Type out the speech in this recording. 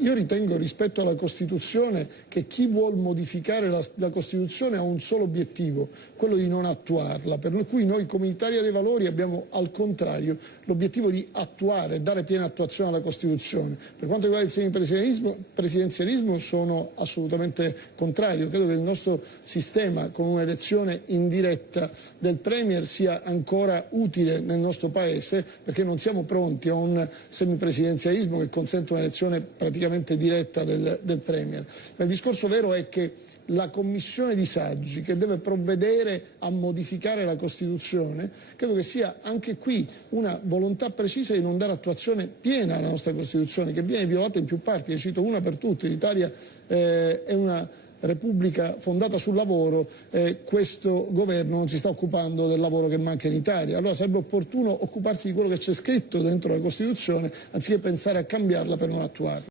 Io ritengo, rispetto alla Costituzione, che chi vuol modificare la Costituzione ha un solo obiettivo, quello di non attuarla, per cui noi come Italia dei Valori abbiamo al contrario l'obiettivo di attuare, dare piena attuazione alla Costituzione. Per quanto riguarda il semipresidenzialismo sono assolutamente contrario, credo che il nostro sistema con un'elezione indiretta del Premier sia ancora utile nel nostro Paese, perché non siamo pronti a un semipresidenzialismo che consente un'elezione praticamente diretta del Premier. Ma il discorso vero è che la commissione di saggi che deve provvedere a modificare la Costituzione, credo che sia anche qui una volontà precisa di non dare attuazione piena alla nostra Costituzione, che viene violata in più parti. Ne cito una per tutte: l'Italia è una Repubblica fondata sul lavoro, questo governo non si sta occupando del lavoro che manca in Italia. Allora sarebbe opportuno occuparsi di quello che c'è scritto dentro la Costituzione, anziché pensare a cambiarla per non attuarla.